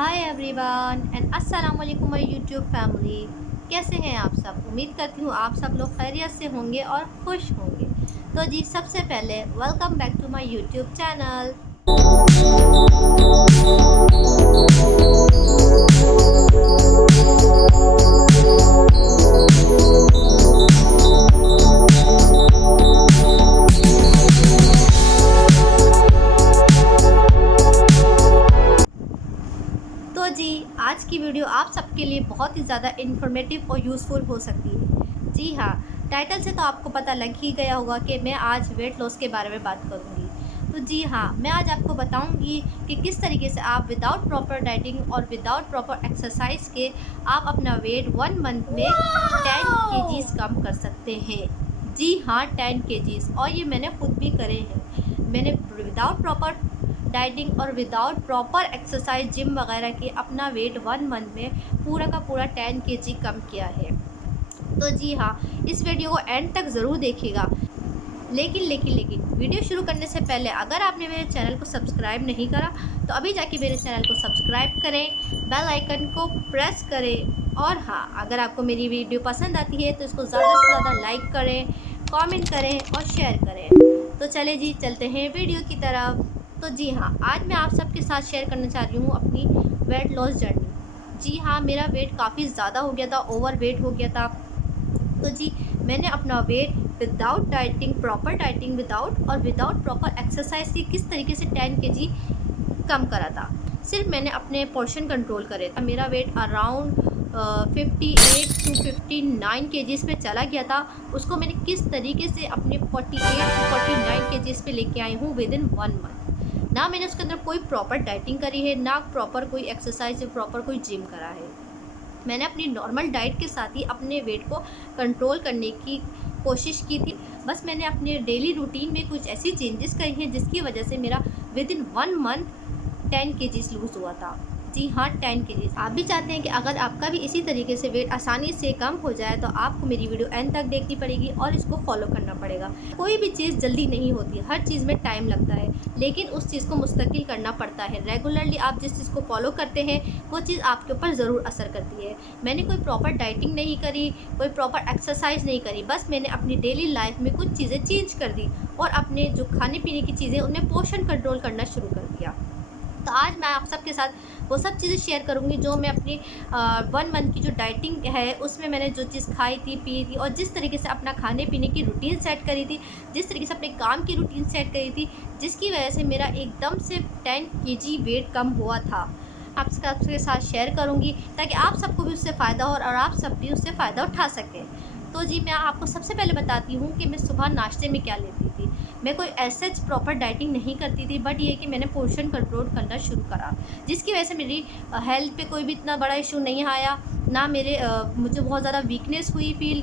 Hi everyone and अस्सलाम वालेकुम my YouTube family. कैसे हैं आप सब? उम्मीद करती हूँ आप सब लोग खैरियत से होंगे और खुश होंगे। तो जी सबसे पहले welcome back to my YouTube channel. तो जी आज की वीडियो आप सबके लिए बहुत ही ज़्यादा इन्फॉर्मेटिव और यूज़फुल हो सकती है। जी हाँ, टाइटल से तो आपको पता लग ही गया होगा कि मैं आज वेट लॉस के बारे में बात करूँगी। तो जी हाँ, मैं आज आपको बताऊँगी कि किस तरीके से आप विदाउट प्रॉपर डाइटिंग और विदाउट प्रॉपर एक्सरसाइज के आप अपना वेट 1 मंथ में 10 केजीज़ कम कर सकते हैं। जी हाँ, 10 केजीज़, और ये मैंने खुद भी करे हैं। मैंने विदाउट प्रॉपर डाइटिंग और विदाउट प्रॉपर एक्सरसाइज जिम वगैरह के अपना वेट 1 मंथ में पूरा का पूरा 10 केजी कम किया है। तो जी हाँ, इस वीडियो को एंड तक ज़रूर देखिएगा। लेकिन वीडियो शुरू करने से पहले अगर आपने मेरे चैनल को सब्सक्राइब नहीं करा तो अभी जाके मेरे चैनल को सब्सक्राइब करें, बेल आइकन को प्रेस करें, और हाँ, अगर आपको मेरी वीडियो पसंद आती है तो इसको ज़्यादा से ज़्यादा लाइक करें, कमेंट करें और शेयर करें। तो चले जी, चलते हैं वीडियो की तरफ। तो जी हाँ, आज मैं आप सबके साथ शेयर करना चाह रही हूँ अपनी वेट लॉस जर्नी। जी हाँ, मेरा वेट काफ़ी ज़्यादा हो गया था, ओवर वेट हो गया था। तो जी मैंने अपना weight without dieting, proper dieting without और विदाउट प्रॉपर एक्सरसाइज की किस तरीके से 10 केजी कम करा था। सिर्फ मैंने अपने पोर्शन कंट्रोल करे था। मेरा वेट अराउंड 58 टू 59 केजीज़ पे चला गया था। उसको मैंने किस तरीके से अपने 48 टू 49 केजीज़ पे लेके आई हूँ विद इन 1 मंथ। ना मैंने उसके अंदर कोई प्रॉपर डाइटिंग करी है, ना प्रॉपर कोई एक्सरसाइज, प्रॉपर कोई जिम करा है। मैंने अपनी नॉर्मल डाइट के साथ ही अपने वेट को कंट्रोल करने की कोशिश की थी। बस मैंने अपने डेली रूटीन में कुछ ऐसी चेंजेस करी हैं जिसकी वजह से मेरा within 1 month 10 kgs lose हुआ था। जी हाँ, 10 केजीज़। आप भी चाहते हैं कि अगर आपका भी इसी तरीके से वेट आसानी से कम हो जाए तो आपको मेरी वीडियो एंड तक देखनी पड़ेगी और इसको फॉलो करना पड़ेगा। कोई भी चीज़ जल्दी नहीं होती, हर चीज़ में टाइम लगता है, लेकिन उस चीज़ को मुस्तकिल करना पड़ता है। रेगुलरली आप जिस चीज़ को फॉलो करते हैं वो चीज़ आपके ऊपर ज़रूर असर करती है। मैंने कोई प्रॉपर डाइटिंग नहीं करी, कोई प्रॉपर एक्सरसाइज नहीं करी, बस मैंने अपनी डेली लाइफ में कुछ चीज़ें चेंज कर दी और अपने जो खाने पीने की चीज़ें उनमें पोर्शन कंट्रोल करना शुरू कर दिया। तो आज मैं आप सबके साथ वो सब चीज़ें शेयर करूँगी जो मैं अपनी 1 मंथ की जो डाइटिंग है उसमें मैंने जो चीज़ खाई थी, पी थी, और जिस तरीके से अपना खाने पीने की रूटीन सेट करी थी, जिस तरीके से अपने काम की रूटीन सेट करी थी, जिसकी वजह से मेरा एकदम से 10 केजी वेट कम हुआ था। आपके साथ शेयर करूँगी ताकि आप सबको भी उससे फ़ायदा हो और आप सब भी उससे फ़ायदा उठा सकें। तो जी मैं आपको सबसे पहले बताती हूँ कि मैं सुबह नाश्ते में क्या लेती थी। मैं कोई ऐसे प्रॉपर डाइटिंग नहीं करती थी, बट ये कि मैंने पोर्शन कंट्रोल करना शुरू करा, जिसकी वजह से मेरी हेल्थ पे कोई भी इतना बड़ा इशू नहीं आया, ना मुझे बहुत ज़्यादा वीकनेस हुई फील।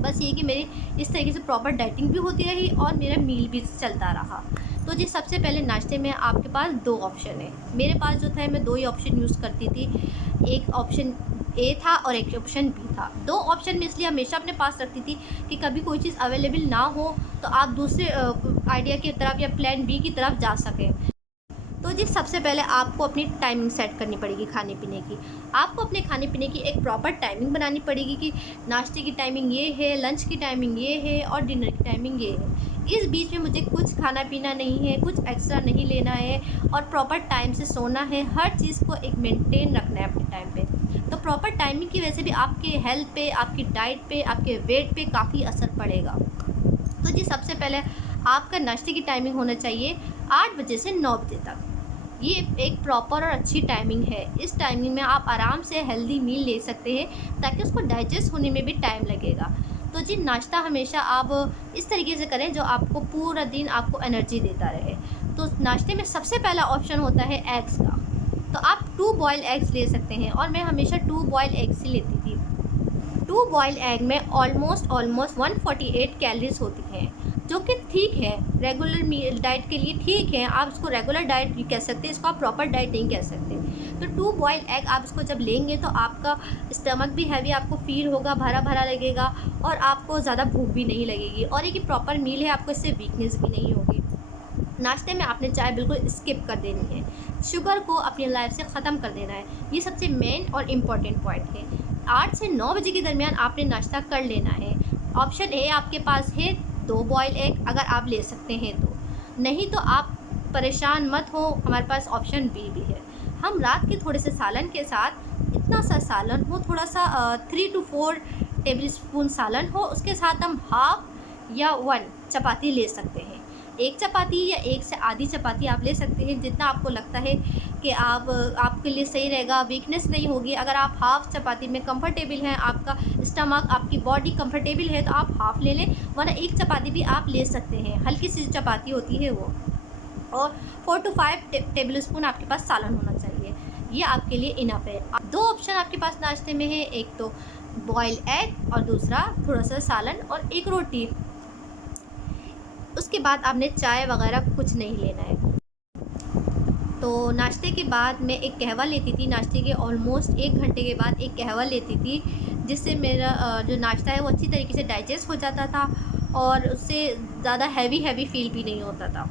बस ये कि मेरी इस तरीके से प्रॉपर डाइटिंग भी होती रही और मेरा मील भी चलता रहा। तो जी सबसे पहले नाश्ते में आपके पास 2 ऑप्शन है। मेरे पास जो था, मैं 2 ही ऑप्शन यूज़ करती थी। एक ऑप्शन ए था और एक ऑप्शन बी था। 2 ऑप्शन में इसलिए हमेशा अपने पास रखती थी कि कभी कोई चीज़ अवेलेबल ना हो तो आप दूसरे आइडिया की तरफ या प्लान बी की तरफ जा सकें। तो जी सबसे पहले आपको अपनी टाइमिंग सेट करनी पड़ेगी खाने पीने की। आपको अपने खाने पीने की एक प्रॉपर टाइमिंग बनानी पड़ेगी कि नाश्ते की टाइमिंग ये है, लंच की टाइमिंग ये है और डिनर की टाइमिंग ये है। इस बीच में मुझे कुछ खाना पीना नहीं है, कुछ एक्स्ट्रा नहीं लेना है, और प्रॉपर टाइम से सोना है। हर चीज़ को एक मेंटेन रखना है अपने टाइम पे। तो प्रॉपर टाइमिंग की वजह से भी आपके हेल्थ पे, आपकी डाइट पे, आपके वेट पे काफ़ी असर पड़ेगा। तो जी सबसे पहले आपका नाश्ते की टाइमिंग होना चाहिए 8 बजे से 9 बजे तक। ये एक प्रॉपर और अच्छी टाइमिंग है। इस टाइमिंग में आप आराम से हेल्दी मील ले सकते हैं ताकि उसको डाइजेस्ट होने में भी टाइम लगेगा। तो जी नाश्ता हमेशा आप इस तरीके से करें जो आपको पूरा दिन आपको एनर्जी देता रहे। तो नाश्ते में सबसे पहला ऑप्शन होता है एग्स का। तो आप 2 बॉयल एग्स ले सकते हैं, और मैं हमेशा 2 बॉयल एग्स ही लेती थी। 2 बॉयल एग में ऑलमोस्ट 148 कैलोरीज होती हैं, जो कि ठीक है, रेगुलर मील डाइट के लिए ठीक है। आप इसको रेगुलर डाइट भी कह सकते हैं, इसको आप प्रॉपर डाइट नहीं कह सकते। तो 2 बॉयल एग आप इसको जब लेंगे तो आपका स्टमक भी हैवी आपको फील होगा, भरा भरा लगेगा, और आपको ज़्यादा भूख भी नहीं लगेगी, और एक प्रॉपर मील है, आपको इससे वीकनेस भी नहीं होगी। नाश्ते में आपने चाय बिल्कुल स्किप कर देनी है, शुगर को अपनी लाइफ से ख़त्म कर देना है। ये सबसे मेन और इम्पॉर्टेंट पॉइंट है। 8 से 9 बजे के दरमियान आपने नाश्ता कर लेना है। ऑप्शन ए आपके पास है 2 बॉयल एग, अगर आप ले सकते हैं तो, नहीं तो आप परेशान मत हो, हमारे पास ऑप्शन बी भी है। हम रात के थोड़े से सालन के साथ, इतना सा सालन हो, थोड़ा सा 3 to 4 टेबल स्पून सालन हो, उसके साथ हम हाफ या 1 चपाती ले सकते हैं। एक चपाती या एक से आधी चपाती आप ले सकते हैं, जितना आपको लगता है कि आपके लिए सही रहेगा, वीकनेस नहीं होगी। अगर आप हाफ़ चपाती में कंफर्टेबल हैं, आपका स्टमक, आपकी बॉडी कंफर्टेबल है, तो आप हाफ़ ले लें, वरना एक चपाती भी आप ले सकते हैं, हल्की सी चपाती होती है वो। और 4 to 5 टेबल स्पून आपके पास सालन होना चाहिए, ये आपके लिए इनफ है। 2 ऑप्शन आपके पास नाश्ते में है, एक तो बॉयल एग और दूसरा थोड़ा सा सालन और एक रोटी। उसके बाद आपने चाय वगैरह कुछ नहीं लेना है। तो नाश्ते के बाद मैं एक कहवा लेती थी, नाश्ते के ऑलमोस्ट 1 घंटे के बाद एक कहवा लेती थी, जिससे मेरा जो नाश्ता है वो अच्छी तरीके से डाइजेस्ट हो जाता था और उससे ज़्यादा हैवी फील भी नहीं होता था।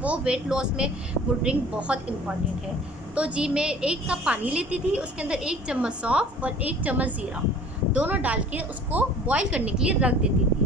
वो वेट लॉस में वो ड्रिंक बहुत इम्पॉर्टेंट है। तो जी मैं 1 कप पानी लेती थी, उसके अंदर 1 चम्मच सौंफ और 1 चम्मच ज़ीरा दोनों डाल के उसको बॉईल करने के लिए रख देती थी।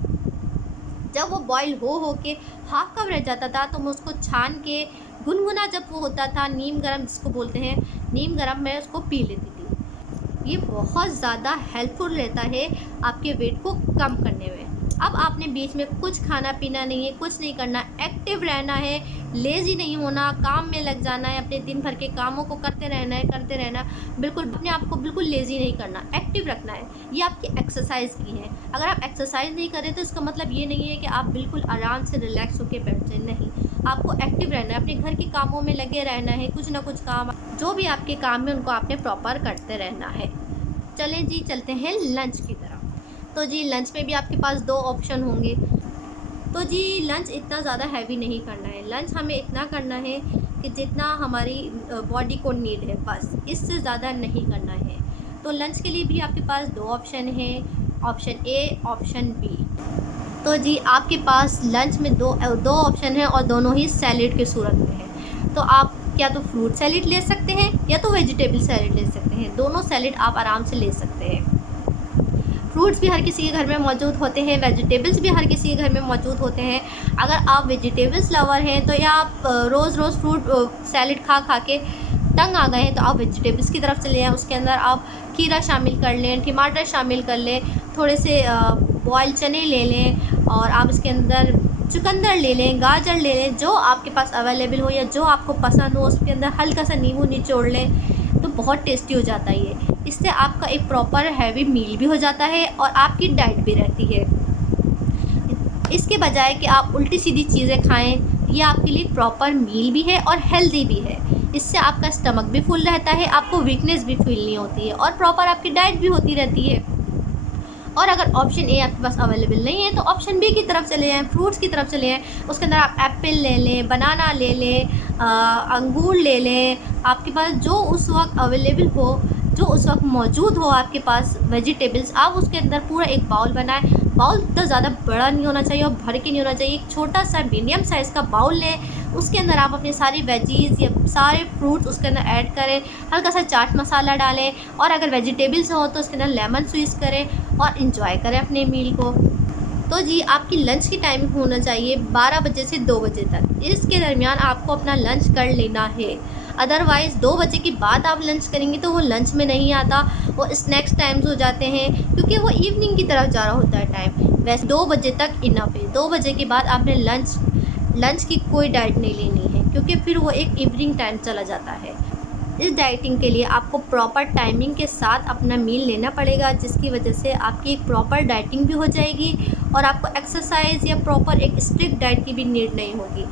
जब वो बॉईल हो के हाफ कप रह जाता था, तो मैं उसको छान के गुनगुना जब वो होता था, नीम गरम जिसको बोलते हैं, नीम गरम, मैं उसको पी लेती थी। ये बहुत ज़्यादा हेल्पफुल रहता है आपके वेट को कम करने में। अब आपने बीच में कुछ खाना पीना नहीं है, कुछ नहीं करना, एक्टिव रहना है, लेज़ी नहीं होना, काम में लग जाना है, अपने दिन भर के कामों को करते रहना, बिल्कुल अपने आप को बिल्कुल लेज़ी नहीं करना, एक्टिव रखना है। ये आपकी एक्सरसाइज की है। अगर आप एक्सरसाइज नहीं करें तो इसका मतलब ये नहीं है कि आप बिल्कुल आराम से रिलैक्स होकर बैठ जाए, नहीं, आपको एक्टिव रहना है, अपने घर के कामों में लगे रहना है, कुछ ना कुछ काम, जो भी आपके काम में उनको आपने प्रॉपर करते रहना है। चलें जी, चलते हैं लंच की तरफ। तो जी लंच में भी आपके पास 2 ऑप्शन होंगे। तो जी लंच इतना ज़्यादा हैवी नहीं करना है, लंच हमें इतना करना है कि जितना हमारी बॉडी को नीड है, बस इससे ज़्यादा नहीं करना है। तो लंच के लिए भी आपके पास 2 ऑप्शन हैं, ऑप्शन ए, ऑप्शन बी। तो जी आपके पास लंच में दो ऑप्शन हैं और दोनों ही सैलेड के सूरत में है। तो आप या तो फ्रूट सैलेड ले सकते हैं या तो वेजिटेबल सैलेड ले सकते हैं, दोनों सैलेड आप आराम से ले सकते हैं। फ्रूट्स भी हर किसी के घर में मौजूद होते हैं, वेजिटेबल्स भी हर किसी के घर में मौजूद होते हैं। अगर आप वेजिटेबल्स लवर हैं तो या आप रोज़ फ्रूट सैलेड खा के तंग आ गए हैं, तो आप वेजिटेबल्स की तरफ चले जाएँ। उसके अंदर आप खीरा शामिल कर लें, टमाटर शामिल कर लें, थोड़े से बॉयल चने ले लें, और आप इसके अंदर चुकंदर ले लें, गाजर ले लें, जो आपके पास अवेलेबल हो या जो आपको पसंद हो, उसके अंदर हल्का सा नींबू निचोड़ लें, तो बहुत टेस्टी हो जाता है ये। इससे आपका एक प्रॉपर हैवी मील भी हो जाता है और आपकी डाइट भी रहती है। इसके बजाय कि आप उल्टी सीधी चीज़ें खाएं, ये आपके लिए प्रॉपर मील भी है और हेल्दी भी है। इससे आपका स्टमक भी फुल रहता है, आपको वीकनेस भी फील नहीं होती है और प्रॉपर आपकी डाइट भी होती रहती है। और अगर ऑप्शन ए आपके पास अवेलेबल नहीं है तो ऑप्शन बी की तरफ चले जाएँ, फ्रूट्स की तरफ चले जाएँ। उसके अंदर आप एप्पल ले लें, बनाना ले लें, अंगूर ले लें, आपके पास जो उस वक्त अवेलेबल हो, जो उस वक्त मौजूद हो आपके पास वेजिटेबल्स, आप उसके अंदर पूरा एक बाउल बनाएं। बाउल तो ज़्यादा बड़ा नहीं होना चाहिए और भर के नहीं होना चाहिए, एक छोटा सा मीडियम साइज़ का बाउल लें। उसके अंदर आप अपनी सारी वेजीज़ या सारे फ्रूट्स उसके अंदर ऐड करें, हल्का सा चाट मसाला डालें, और अगर वेजिटेबल्स हो तो उसके अंदर लेमन स्क्वीज़ करें और इंजॉय करें अपने मील को। तो जी आपकी लंच की टाइमिंग होना चाहिए 12 बजे से 2 बजे तक। इसके दरमियान आपको अपना लंच कर लेना है। अदरवाइज़ 2 बजे के बाद आप लंच करेंगे तो वो लंच में नहीं आता, वो स्नैक्स टाइम्स हो जाते हैं, क्योंकि वो इवनिंग की तरफ जा रहा होता है टाइम। वैसे 2 बजे तक इनफ है। 2 बजे के बाद आपने लंच की कोई डाइट नहीं लेनी है, क्योंकि फिर वो एक इवनिंग टाइम चला जाता है। इस डाइटिंग के लिए आपको प्रॉपर टाइमिंग के साथ अपना मील लेना पड़ेगा, जिसकी वजह से आपकी एक प्रॉपर डाइटिंग भी हो जाएगी और आपको एक्सरसाइज या प्रॉपर एक स्ट्रिक्ट डाइट की भी नीड नहीं होगी।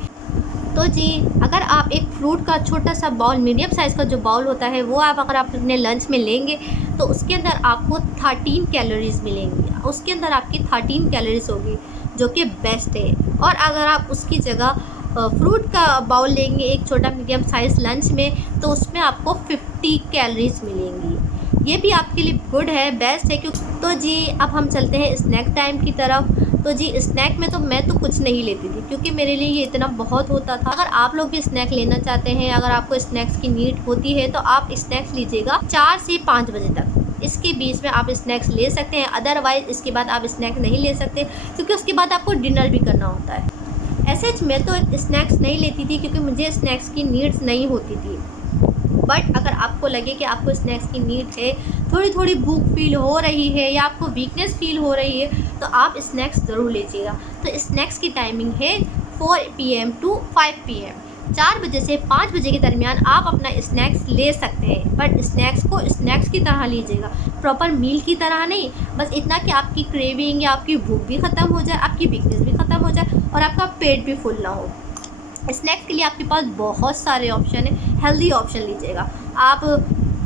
तो जी अगर आप एक फ्रूट का छोटा सा बाउल, मीडियम साइज़ का जो बाउल होता है, वो अगर आप अपने लंच में लेंगे तो उसके अंदर आपको 13 कैलोरीज़ मिलेंगी। उसके अंदर आपकी 13 कैलोरीज़ होगी, जो कि बेस्ट है। और अगर आप उसकी जगह फ्रूट का बाउल लेंगे एक छोटा मीडियम साइज़ लंच में, तो उसमें आपको 50 कैलोरीज़ मिलेंगी। ये भी आपके लिए गुड है, बेस्ट है। क्योंकि तो जी अब हम चलते हैं स्नैक टाइम की तरफ। तो जी स्नैक में तो मैं तो कुछ नहीं लेती थी, क्योंकि मेरे लिए ये इतना बहुत होता था। अगर आप लोग भी स्नैक लेना चाहते हैं, अगर आपको स्नैक्स की नीड होती है, तो आप स्नैक्स लीजिएगा 4 से 5 बजे तक। इसके बीच में आप स्नैक्स ले सकते हैं, अदरवाइज़ इसके बाद आप स्नैक्स नहीं ले सकते, क्योंकि उसके बाद आपको डिनर भी करना होता है। ऐसे मैं तो स्नैक्स नहीं लेती थी, क्योंकि मुझे स्नैक्स की नीड्स नहीं होती थी। बट अगर आपको लगे कि आपको स्नैक्स की नीड है, थोड़ी थोड़ी भूख फील हो रही है या आपको वीकनेस फील हो रही है, तो आप स्नैक्स ज़रूर लीजिएगा। तो स्नैक्स की टाइमिंग है 4 PM टू 5 PM। 4 बजे से 5 बजे के दरमियान आप अपना स्नैक्स ले सकते हैं, बट स्नैक्स को स्नैक्स की तरह लीजिएगा, प्रॉपर मील की तरह नहीं। बस इतना कि आपकी क्रेविंग या आपकी भूख भी ख़त्म हो जाए, आपकी वीकनेस भी ख़त्म हो जाए और आपका पेट भी फुल ना हो। स्नैक्स के लिए आपके पास बहुत सारे ऑप्शन हैं, हेल्दी ऑप्शन लीजिएगा। आप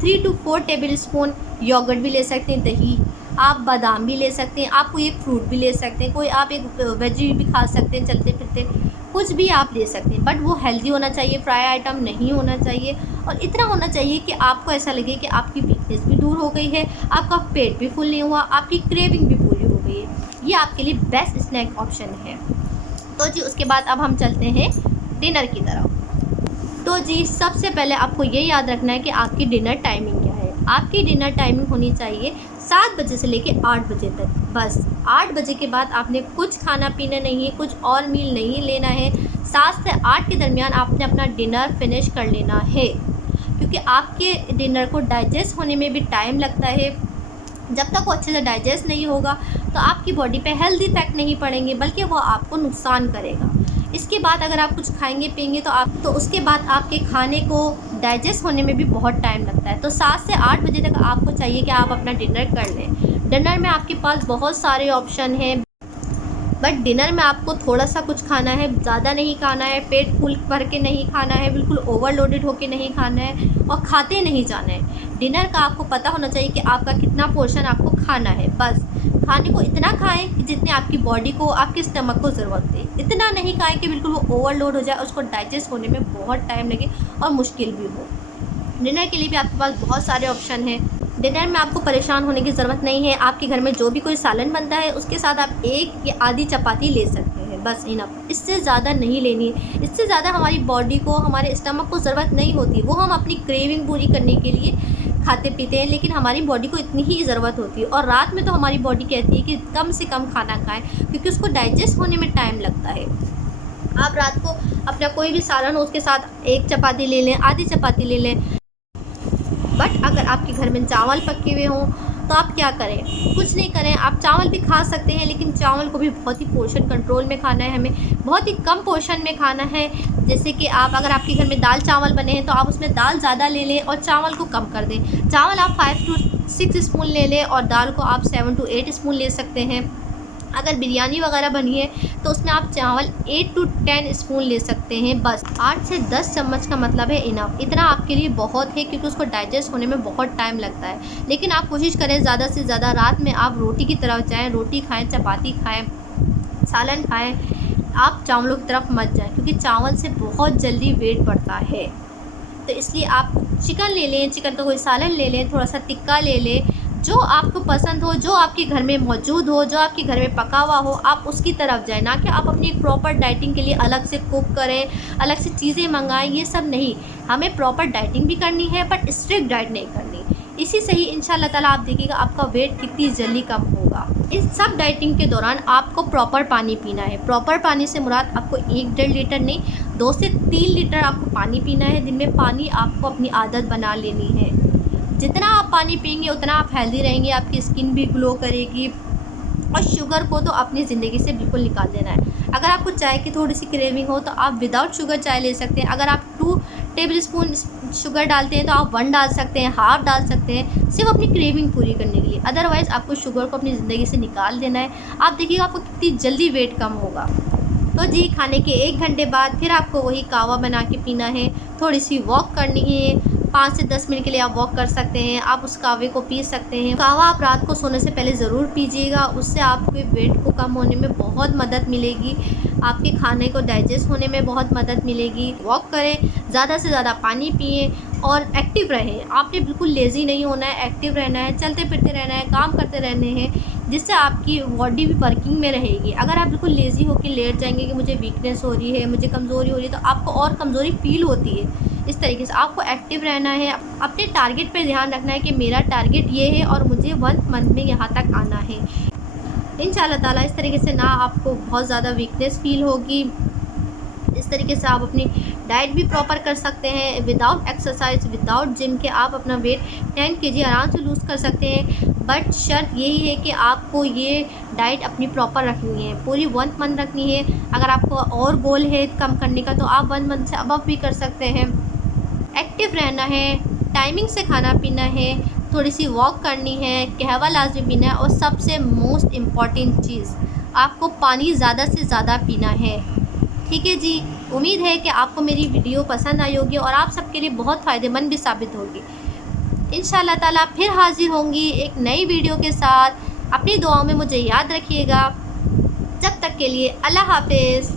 3 to 4 टेबल स्पून योगर्ट भी ले सकते हैं, दही, आप बादाम भी ले सकते हैं, आप कोई एक फ्रूट भी ले सकते हैं, कोई आप एक वेजी भी खा सकते हैं चलते फिरते, कुछ भी आप ले सकते हैं, बट वो हेल्दी होना चाहिए, फ्राई आइटम नहीं होना चाहिए। और इतना होना चाहिए कि आपको ऐसा लगे कि आपकी वीकनेस भी दूर हो गई है, आपका पेट भी फुल नहीं हुआ, आपकी क्रेविंग भी पूरी हो गई है। ये आपके लिए बेस्ट स्नैक ऑप्शन है। तो जी उसके बाद अब हम चलते हैं डिनर की तरफ। तो जी सबसे पहले आपको ये याद रखना है कि आपकी डिनर टाइमिंग क्या है। आपकी डिनर टाइमिंग होनी चाहिए 7 बजे से लेके 8 बजे तक। बस 8 बजे के बाद आपने कुछ खाना पीना नहीं है, कुछ और मील नहीं लेना है। 7 से 8 के दरमियान आपने अपना डिनर फिनिश कर लेना है, क्योंकि आपके डिनर को डाइजेस्ट होने में भी टाइम लगता है। जब तक वो अच्छे से डाइजेस्ट नहीं होगा तो आपकी बॉडी पे हेल्थ इफेक्ट नहीं पड़ेंगे, बल्कि वो आपको नुकसान करेगा। इसके बाद अगर आप कुछ खाएंगे पिएंगे तो उसके बाद आपके खाने को डाइजेस्ट होने में भी बहुत टाइम लगता है। तो 7 से 8 बजे तक आपको चाहिए कि आप अपना डिनर कर लें। डिनर में आपके पास बहुत सारे ऑप्शन हैं, बट डिनर में आपको थोड़ा सा कुछ खाना है, ज़्यादा नहीं खाना है, पेट फुल भर के नहीं खाना है, बिल्कुल ओवरलोडेड होके नहीं खाना है और खाते नहीं जाना है। डिनर का आपको पता होना चाहिए कि आपका कितना पोर्शन आपको खाना है। बस खाने को इतना खाएं कि जितने आपकी बॉडी को, आपके स्टमक को ज़रूरत है। इतना नहीं खाएं कि बिल्कुल वो ओवरलोड हो जाए, उसको डाइजेस्ट होने में बहुत टाइम लगे और मुश्किल भी हो। डिनर के लिए भी आपके पास बहुत सारे ऑप्शन हैं। डिनर में आपको परेशान होने की ज़रूरत नहीं है। आपके घर में जो भी कोई सालन बनता है उसके साथ आप 1 या आधी चपाती ले सकते हैं, बस इनफ। इससे ज़्यादा नहीं लेनी है। इससे ज़्यादा हमारी बॉडी को, हमारे स्टमक को ज़रूरत नहीं होती। वो हम अपनी क्रेविंग पूरी करने के लिए खाते पीते हैं, लेकिन हमारी बॉडी को इतनी ही ज़रूरत होती है। और रात में तो हमारी बॉडी कहती है कि कम से कम खाना खाएँ, क्योंकि उसको डाइजेस्ट होने में टाइम लगता है। आप रात को अपना कोई भी सालन हो उसके साथ 1 चपाती ले लें, आधी चपाती ले लें। बट अगर आपके घर में चावल पके हुए हों तो आप क्या करें? कुछ नहीं करें, आप चावल भी खा सकते हैं, लेकिन चावल को भी बहुत ही पोर्शन कंट्रोल में खाना है हमें, बहुत ही कम पोर्शन में खाना है। जैसे कि अगर आपके घर में दाल चावल बने हैं तो आप उसमें दाल ज़्यादा ले लें और चावल को कम कर दें। चावल आप 5 to 6 स्पून ले लें और दाल को आप 7 to 8 स्पून ले सकते हैं। अगर बिरयानी वगैरह बनी है तो उसमें आप चावल 8 to 10 स्पून ले सकते हैं। बस 8 से 10 चम्मच का मतलब है इनफ। इतना आपके लिए बहुत है, क्योंकि उसको डाइजेस्ट होने में बहुत टाइम लगता है। लेकिन आप कोशिश करें ज़्यादा से ज़्यादा रात में आप रोटी की तरफ जाएँ, रोटी खाएँ, चपाती खाएँ, सालन खाएँ। आप चावलों की तरफ मत जाएँ, क्योंकि चावल से बहुत जल्दी वेट बढ़ता है। तो इसलिए आप चिकन ले लें, चिकन का कोई सालन ले लें, थोड़ा सा टिक्का ले लें, जो आपको पसंद हो, जो आपके घर में मौजूद हो, जो आपके घर में पका हुआ हो, आप उसकी तरफ जाएं। ना कि आप अपनी एक प्रॉपर डाइटिंग के लिए अलग से कुक करें, अलग से चीज़ें मंगाएं। ये सब नहीं, हमें प्रॉपर डाइटिंग भी करनी है, बट स्ट्रिक्ट डाइट नहीं करनी। इसी से ही इंशाल्लाह ताला आप देखिएगा आपका वेट कितनी जल्दी कम होगा। इस सब डाइटिंग के दौरान आपको प्रॉपर पानी पीना है। प्रॉपर पानी से मुराद आपको 1-1.5 लीटर नहीं, 2 से 3 लीटर आपको पानी पीना है। दिन में पानी आपको अपनी आदत बना लेनी है। जितना आप पानी पिएंगे उतना आप हेल्दी रहेंगे, आपकी स्किन भी ग्लो करेगी। और शुगर को तो अपनी ज़िंदगी से बिल्कुल निकाल देना है। अगर आपको चाय की थोड़ी सी क्रेविंग हो तो आप विदाउट शुगर चाय ले सकते हैं। अगर आप 2 टेबल स्पून शुगर डालते हैं तो आप 1 डाल सकते हैं, हाफ डाल सकते हैं, सिर्फ अपनी क्रेविंग पूरी करने के लिए। अदरवाइज़ आपको शुगर को अपनी ज़िंदगी से निकाल देना है। आप देखिएगा आपको कितनी जल्दी वेट कम होगा। तो जी खाने के 1 घंटे बाद फिर आपको वही कहवा बना के पीना है। थोड़ी सी वॉक करनी है, 5 से 10 मिनट के लिए आप वॉक कर सकते हैं। आप उस कहवे को पी सकते हैं। कहवा आप रात को सोने से पहले ज़रूर पीजिएगा, उससे आपके वेट को कम होने में बहुत मदद मिलेगी। आपके खाने को डाइजेस्ट होने में बहुत मदद मिलेगी। वॉक करें, ज़्यादा से ज़्यादा पानी पिएं और एक्टिव रहें। आपने बिल्कुल लेज़ी नहीं होना है, एक्टिव रहना है, चलते फिरते रहना है, काम करते रहने हैं, जिससे आपकी बॉडी भी वर्किंग में रहेगी। अगर आप बिल्कुल लेज़ी होकर लेट जाएंगे कि मुझे वीकनेस हो रही है, मुझे कमज़ोरी हो रही है, तो आपको और कमज़ोरी फील होती है। इस तरीके से आपको एक्टिव रहना है, अपने टारगेट पे ध्यान रखना है कि मेरा टारगेट ये है और मुझे 1 मंथ में यहाँ तक आना है। इंशाल्लाह ताला इस तरीके से ना आपको बहुत ज़्यादा वीकनेस फील होगी। इस तरीके से आप अपनी डाइट भी प्रॉपर कर सकते हैं। विदाउट एक्सरसाइज, विदाउट जिम के आप अपना वेट 10 kg आराम से लूज़ कर सकते हैं। बट शर्त यही है कि आपको ये डाइट अपनी प्रॉपर रखनी है, पूरी 1 मंथ रखनी है। अगर आपको और गोल है कम करने का तो आप 1 मंथ से अबव भी कर सकते हैं। एक्टिव रहना है, टाइमिंग से खाना पीना है, थोड़ी सी वॉक करनी है, कहवा लाजमी पीना है, और सबसे मोस्ट इम्पॉर्टेंट चीज़, आपको पानी ज़्यादा से ज़्यादा पीना है। ठीक है जी, उम्मीद है कि आपको मेरी वीडियो पसंद आई होगी और आप सबके लिए बहुत फ़ायदेमंद भी साबित होगी। इंशाल्लाह ताला फिर हाज़िर होंगी एक नई वीडियो के साथ। अपनी दुआओं में मुझे याद रखिएगा। जब तक के लिए अल्लाह हाफ़िज़।